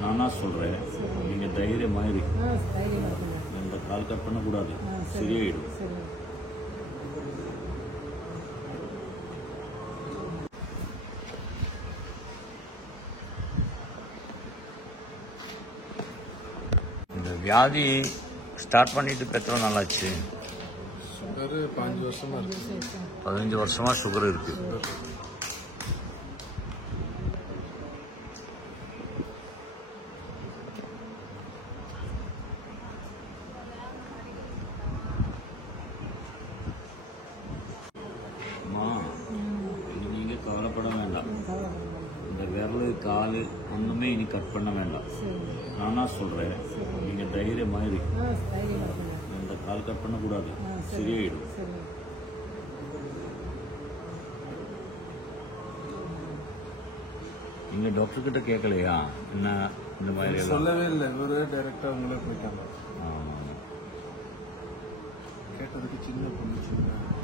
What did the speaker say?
நானா சொல்கிறேன், நீங்கள் தைரியமாயிரு. இந்த கால் கட் பண்ணக்கூடாது, சரியாயிடும். இந்த வியாதி ஸ்டார்ட் பண்ணிட்டு இப்போ எத்தனை நாள் ஆச்சு? சுகர் 15 வருஷமா இருக்கு. 15 வருஷமா சுகர் இருக்கு. நீங்க கவலைப்பட வேண்டாம். இந்த விரல் கால் ஒண்ணுமே இனி கட் பண்ண வேண்டாம். நானா சொல்றேன், நீங்க தைரியமாயிரு. இந்த கால் கட் பண்ணக்கூடாது, சரியாயிடும். நீங்க டாக்டர் கிட்ட கேட்கலையா என்ன இந்த மாதிரி? சொல்லவே இல்லை, இவரு டைரக்டா அவங்களே போயிட்டாங்க. கேட்டதுக்கு சின்ன பொண்ணு சின்ன